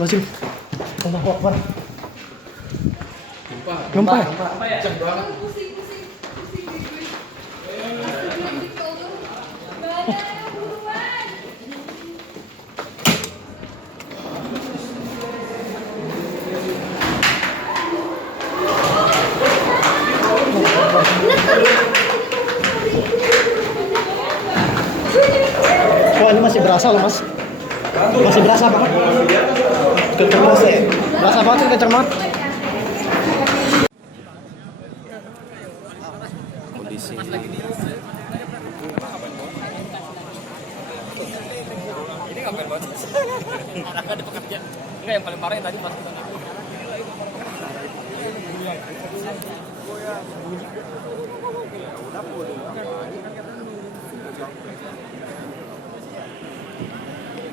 Astagfirullahaladzim. Allahu Akbar. Gempa. Kenceng banget. Wah, ini masih berasa loh, Mas. Masih berasa banget. Kenceng banget ya. Berasa banget, kenceng banget. Kondisi ini ngapain banget? Ada pekerja. Enggak, yang paling parah yang tadi pas kita udah